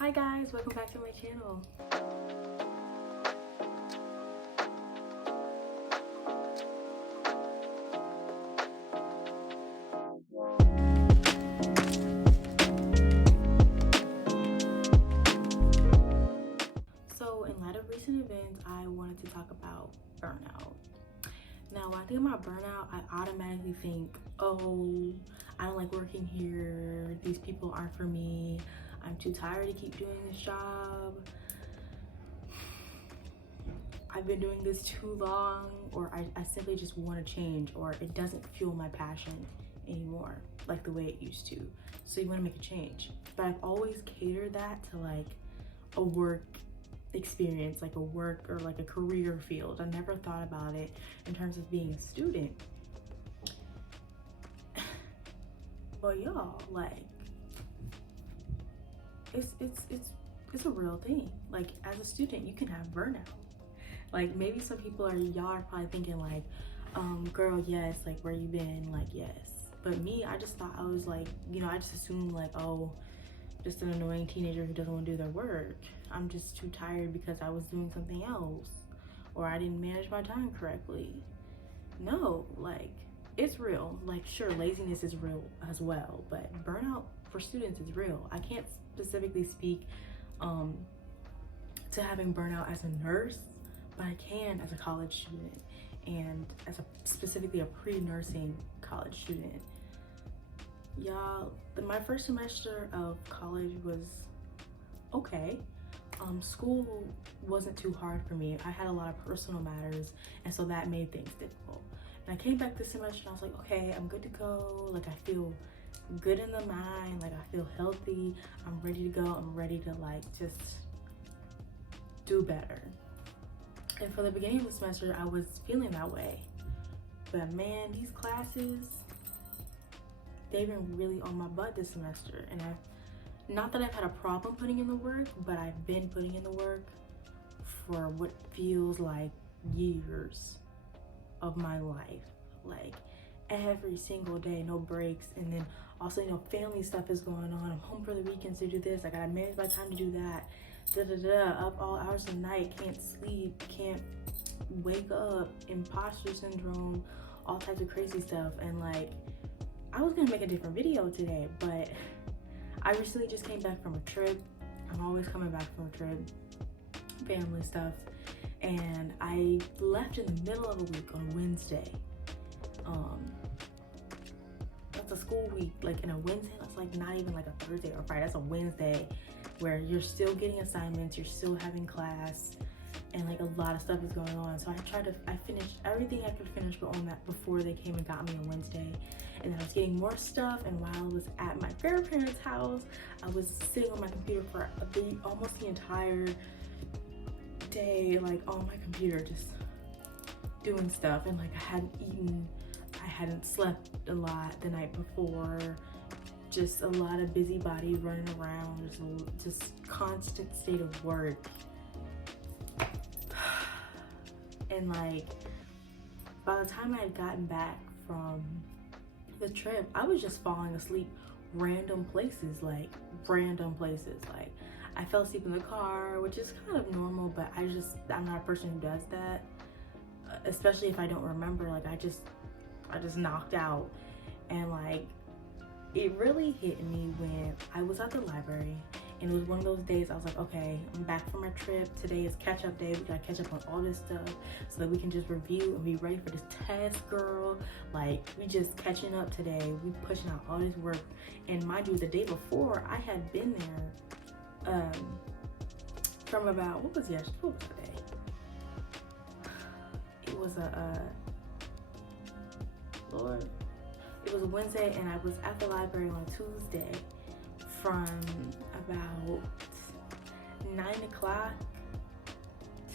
Hi guys, welcome back to my channel. So in light of recent events, I wanted to talk about burnout. Now when I think about burnout, I automatically think, oh, I don't like working here, these people aren't for me, I'm too tired to keep doing this job, I've been doing this too long, or I simply just want to change, or it doesn't fuel my passion anymore like the way it used to. So you want to make a change. But I've always catered that to like a work experience, like a work or like a career field. I never thought about it in terms of being a student. But y'all, like it's a real thing. Like as a student, you can have burnout. Like maybe some people y'all are probably thinking like, girl, yes, like where you been? Like yes. But me, I just thought I was like, I just assumed like, oh, just an annoying teenager who doesn't want to do their work. I'm just too tired because I was doing something else, or I didn't manage my time correctly. No, like it's real. Like sure, laziness is real as well, but burnout for students is real. I can't specifically speak to having burnout as a nurse, but I can as a college student and as specifically a pre-nursing college student. Y'all, my first semester of college was okay. School wasn't too hard for me. I had a lot of personal matters, and so that made things difficult. And I came back this semester and I was like, okay, I'm good to go. Like I feel good in the mind, like I feel healthy. I'm ready to go. I'm ready to like just do better. And for the beginning of the semester, I was feeling that way. But man, these classes, they've been really on my butt this semester. And not that I've had a problem putting in the work, but I've been putting in the work for what feels like years of my life. Like every single day, no breaks. And then also, family stuff is going on. I'm home for the weekends to do this. I gotta manage my time to do that. Up all hours of the night, can't sleep, can't wake up, imposter syndrome, all types of crazy stuff. And like, I was gonna make a different video today, but I recently just came back from a trip. I'm always coming back from a trip, family stuff. And I left in the middle of a week on Wednesday. That's a school week, like in a Wednesday, that's like not even like a Thursday or Friday, that's a Wednesday where you're still getting assignments, you're still having class, and like a lot of stuff is going on. So I finished everything I could finish on that before they came and got me on Wednesday. And then I was getting more stuff, and while I was at my grandparents' house, I was sitting on my computer for almost the entire day, like on my computer, just doing stuff. And like I hadn't eaten, I hadn't slept a lot the night before, just a lot of busybody running around, just constant state of work. And like by the time I had gotten back from the trip, I was just falling asleep random places. Like I fell asleep in the car, which is kind of normal, but I'm not a person who does that, especially if I don't remember. Like I just knocked out. And like it really hit me when I was at the library, and it was one of those days I was like, okay, I'm back from my trip. Today is catch-up day. We gotta catch up on all this stuff so that we can just review and be ready for this test, girl. Like we just catching up today. We pushing out all this work. And mind you, the day before I had been there from about, what was the day? It was Lord. It was a Wednesday, and I was at the library on Tuesday from about 9 o'clock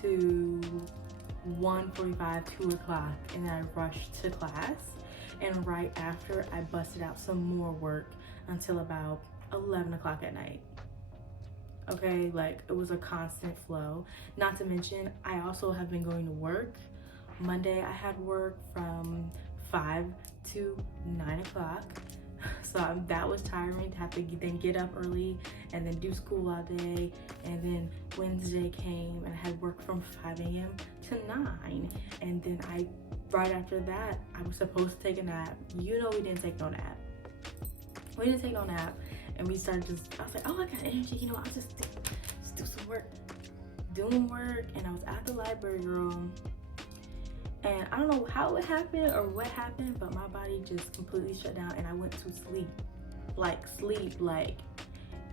to 1:45, 2 o'clock, and then I rushed to class. And right after, I busted out some more work until about 11 o'clock at night. Okay, like it was a constant flow. Not to mention, I also have been going to work. Monday, I had work from 5 to 9 o'clock. So that was tiring to have to then get up early and then do school all day. And then Wednesday came and I had work from 5 a.m. to 9. And then right after that, I was supposed to take a nap. You know, we didn't take no nap. We didn't take no nap. And we started I was like, oh, I got energy. You know, I'll just do some work. Doing work. And I was at the library room. And I don't know how it happened or what happened, but my body just completely shut down and I went to sleep.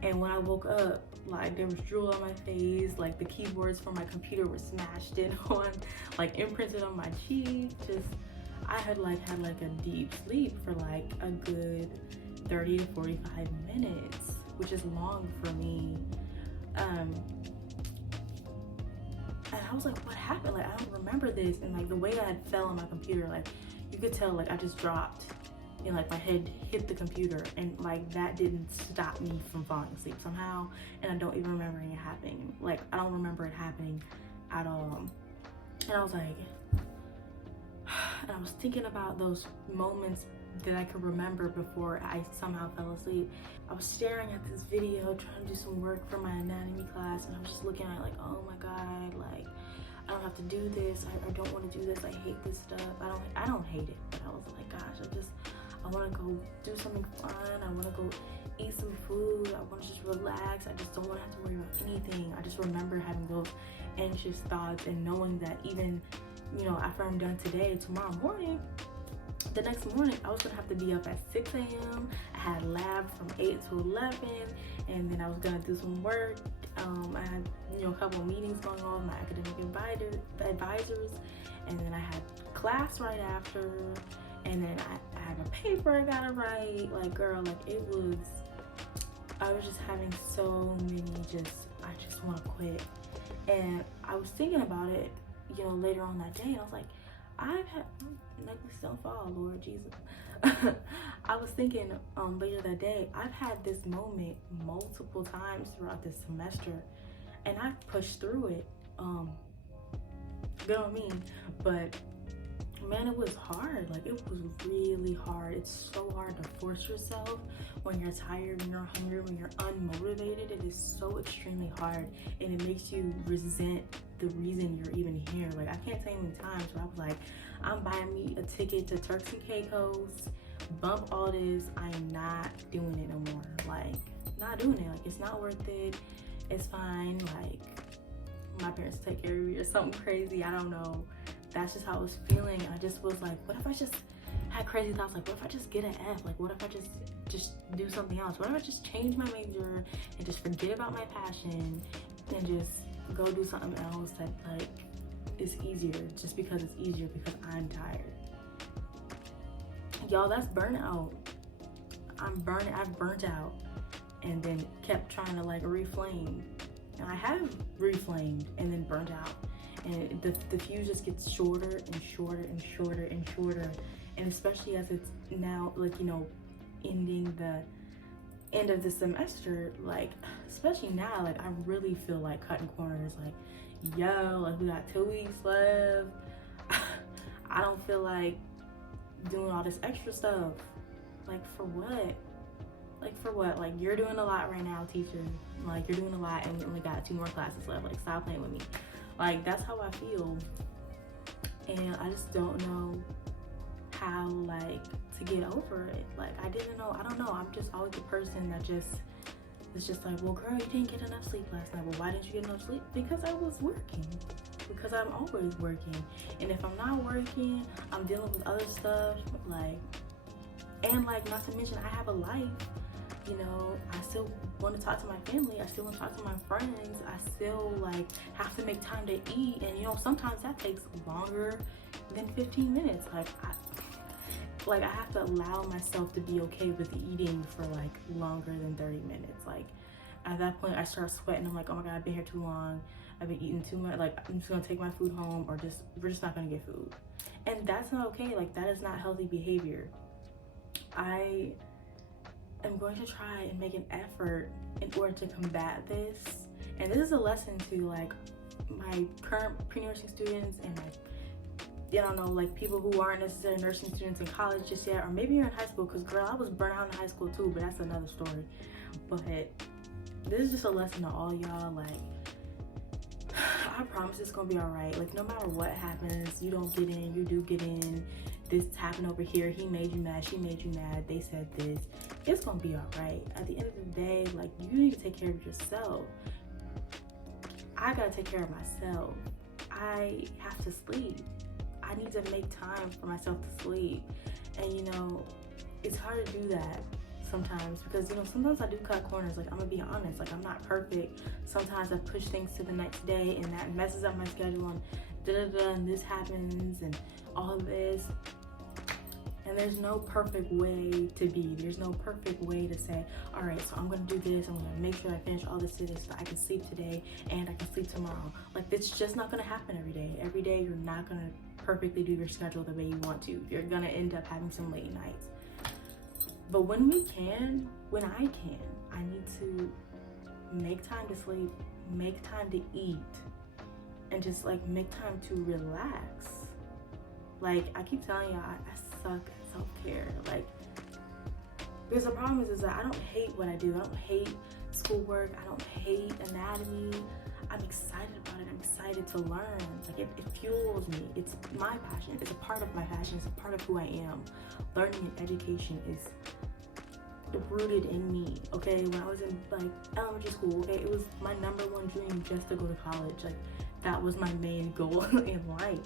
And when I woke up, like there was drool on my face, like the keyboards from my computer were smashed in on, like imprinted on my cheek. I had a deep sleep for like a good 30 to 45 minutes, which is long for me. And I was like, what happened? Like, I don't remember this. And like the way I fell on my computer, like you could tell like I just dropped and like my head hit the computer, and like that didn't stop me from falling asleep somehow. And I don't even remember it happening. Like I don't remember it happening at all. And I was like, and I was thinking about those moments that I could remember before I somehow fell asleep. I was staring at this video trying to do some work for my anatomy class, and I was just looking at it like, oh my god, like I don't have to do this. I don't want to do this. I hate this stuff. I don't hate it, but I was like, gosh, I want to go do something fun. I want to go eat some food. I want to just relax. I just don't want to have to worry about anything. I just remember having those anxious thoughts and knowing that even, you know, after I'm done today, tomorrow morning, the next morning, I was gonna have to be up at 6 a.m. I had lab from 8 to 11, and then I was gonna do some work. I had, you know, a couple of meetings going on with my academic advisors, and then I had class right after, and then I have a paper I gotta write. Like, girl, like I was just having so many I just want to quit. And I was thinking about it, you know, later on that day, and I was like, I've had, necklace don't fall, Lord Jesus. I was thinking later that day, I've had this moment multiple times throughout this semester, and I've pushed through it. Good on me, but man, it was hard. Like, it was really hard. It's so hard to force yourself when you're tired, when you're hungry, when you're unmotivated. It is so extremely hard, and it makes you resent the reason you're even here. Like, I can't say many times where I was like, I'm buying me a ticket to Turks and Caicos, bump all this, I'm not doing it no more. Like, not doing it. Like, it's not worth it. It's fine. Like, my parents take care of me or something crazy. I don't know. That's just how I was feeling. I just was like, what if I just had crazy thoughts? Like, what if I just get an F? Like, what if I just do something else? What if I just change my major and just forget about my passion and just go do something else that like is easier, just because it's easier, because I'm tired. Y'all, that's burnout. I've burnt out and then kept trying to like reflame. And I have reflamed and then burnt out. And the fuse just gets shorter and shorter and shorter and shorter. And especially as it's now, like, you know, ending the end of the semester, like, especially now, like, I really feel like cutting corners. Like, yo, like, we got 2 weeks left. I don't feel like doing all this extra stuff. Like, for what? Like, for what? Like, you're doing a lot right now, teacher. Like, you're doing a lot, and we only got 2 more classes left. Like, stop playing with me. Like, that's how I feel. And I just don't know how, like, to get over it. Like, I don't know. I'm just always the person that it's just like, well, girl, you didn't get enough sleep last night. Well, why didn't you get enough sleep? Because I was working. Because I'm always working. And if I'm not working, I'm dealing with other stuff. Like, and like, not to mention, I have a life. You know, I still want to talk to my family. I still want to talk to my friends. I still like have to make time to eat. And you know, sometimes that takes longer than 15 minutes. Like I have to allow myself to be okay with eating for like longer than 30 minutes. Like, at that point, I start sweating. I'm like, oh my God, I've been here too long. I've been eating too much. Like, I'm just gonna take my food home, or we're just not gonna get food. And that's not okay. Like, that is not healthy behavior. I am going to try and make an effort in order to combat this. And this is a lesson to like my current pre-nursing students and my you don't know, like people who aren't necessarily nursing students in college just yet, or maybe you're in high school, because girl, I was burnt out in high school too, but that's another story. But this is just a lesson to all y'all. Like, I promise it's gonna be all right. Like, no matter what happens, you don't get in, you do get in. This happened over here, he made you mad, she made you mad, they said this. It's gonna be all right. At the end of the day, like, you need to take care of yourself. I gotta take care of myself. I have to sleep. I need to make time for myself to sleep. And you know, it's hard to do that sometimes, because you know, sometimes I do cut corners. Like, I'm gonna be honest, like, I'm not perfect. Sometimes I push things to the next day and that messes up my schedule, and and this happens and all of this. And there's no perfect way to be. There's no perfect way to say, all right, so I'm gonna do this, I'm gonna make sure I finish all this today so I can sleep today and I can sleep tomorrow. Like, it's just not gonna happen every day. Every day you're not gonna perfectly do your schedule the way you want to. You're gonna end up having some late nights. But when I can, I need to make time to sleep, make time to eat, and just like make time to relax. Like, I keep telling y'all, I suck at self-care. Like, because the problem is that I don't hate what I do. I don't hate schoolwork. I don't hate anatomy. I'm excited about it. I'm excited to learn. Like, it fuels me. It's my passion. It's a part of my passion. It's a part of who I am. Learning and education is rooted in me. Okay, when I was in like elementary school, okay, it was my #1 dream just to go to college. Like, that was my main goal in life.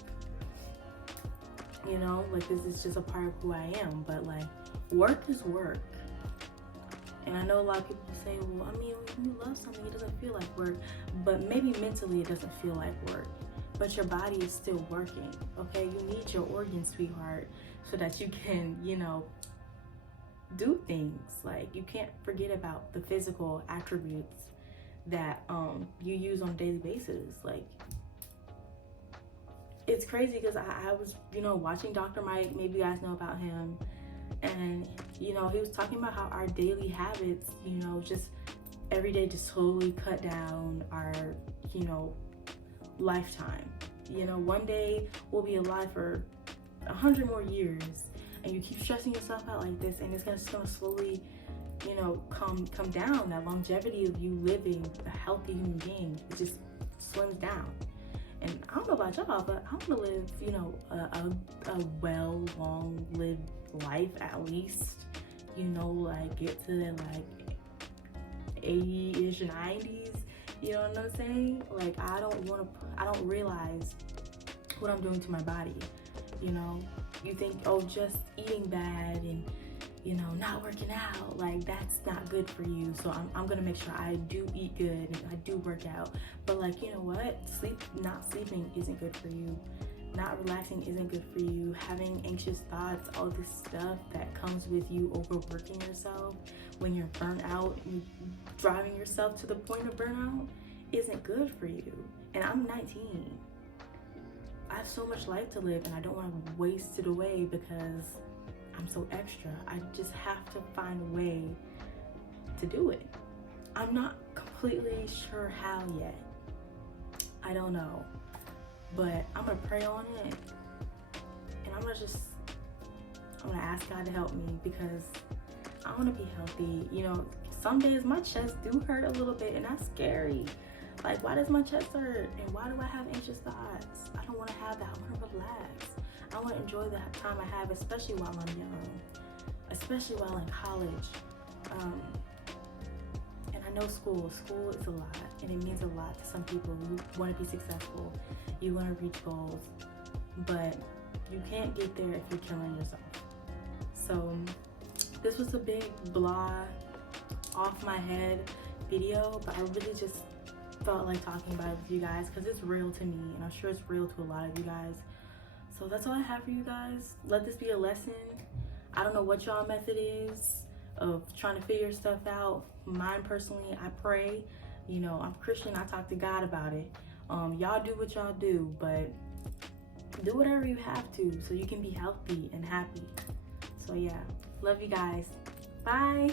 You know, like, this is just a part of who I am. But like, work is work. And I know a lot of people say, well, I mean, when you love something, it doesn't feel like work. But maybe mentally it doesn't feel like work. But your body is still working, okay? You need your organs, sweetheart, so that you can, you know, do things. Like, you can't forget about the physical attributes that you use on a daily basis. Like, it's crazy because I was, you know, watching Dr. Mike. Maybe you guys know about him. And, you know, he was talking about how our daily habits, you know, just every day just slowly cut down our, you know, lifetime. You know, one day we'll be alive for 100 more years, and you keep stressing yourself out like this, and it's just gonna slowly, you know, come down. That longevity of you living a healthy human being, it just slims down. And I don't know about y'all, but I want to live, you know, a well, long-lived life, at least, you know, like, get to like 80-ish, 90s, you know what I'm saying? Like, I don't realize what I'm doing to my body, you know? You think, oh, just eating bad and, you know, not working out, like, that's not good for you. So I'm gonna make sure I do eat good and I do work out. But like, you know what? Not sleeping isn't good for you. Not relaxing isn't good for you. Having anxious thoughts, all this stuff that comes with you overworking yourself when you're burnt out, you driving yourself to the point of burnout, isn't good for you. And I'm 19. I have so much life to live, and I don't want to waste it away because I'm so extra. I just have to find a way to do it. I'm not completely sure how yet. I don't know. But I'm gonna pray on it, and I'm gonna ask God to help me, because I wanna be healthy. You know, some days my chest do hurt a little bit, and that's scary. Like, why does my chest hurt? And why do I have anxious thoughts? I don't wanna have that. I wanna relax. I wanna enjoy the time I have, especially while I'm young, especially while in college. And I know school is a lot, and it means a lot to some people. You wanna be successful, you wanna reach goals, but you can't get there if you're killing yourself. So this was a big blah, off my head video, but I really just felt like talking about it with you guys because it's real to me, and I'm sure it's real to a lot of you guys. So that's all I have for you guys. Let this be a lesson. I don't know what y'all method is of trying to figure stuff out. Mine personally, I pray. You know, I'm Christian, I talk to God about it. Y'all do what y'all do, but do whatever you have to so you can be healthy and happy. So yeah, love you guys. Bye.